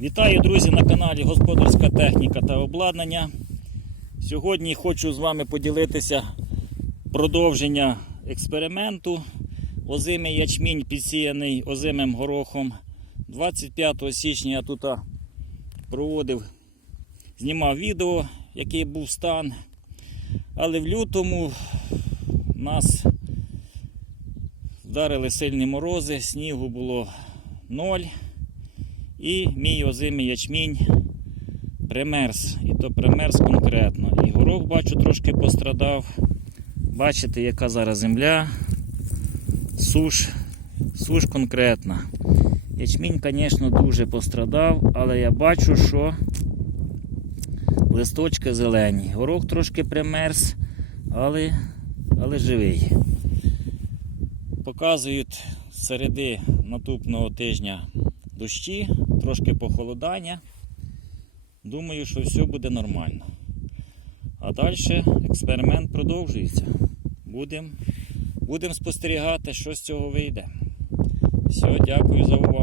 Вітаю, друзі, на каналі Господарська техніка та обладнання. Сьогодні хочу з вами поділитися продовження експерименту. Озимий ячмінь підсіяний озимим горохом. 25 січня я тут проводив, знімав відео, який був стан. Але в лютому нас вдарили сильні морози, снігу було ноль. І мій озимий ячмінь примерз. І то примерз конкретно. І горох бачу трошки пострадав. Бачите, яка зараз земля. Суш, суш конкретна. Ячмінь, звісно, дуже пострадав, але я бачу, що листочки зелені. Горох трошки примерз, але, але живий. Показують середи наступного тижня дощі, трошки похолодання. Думаю, що все буде нормально. А далі експеримент продовжується. Будемо будем спостерігати, що з цього вийде. Все, дякую за увагу.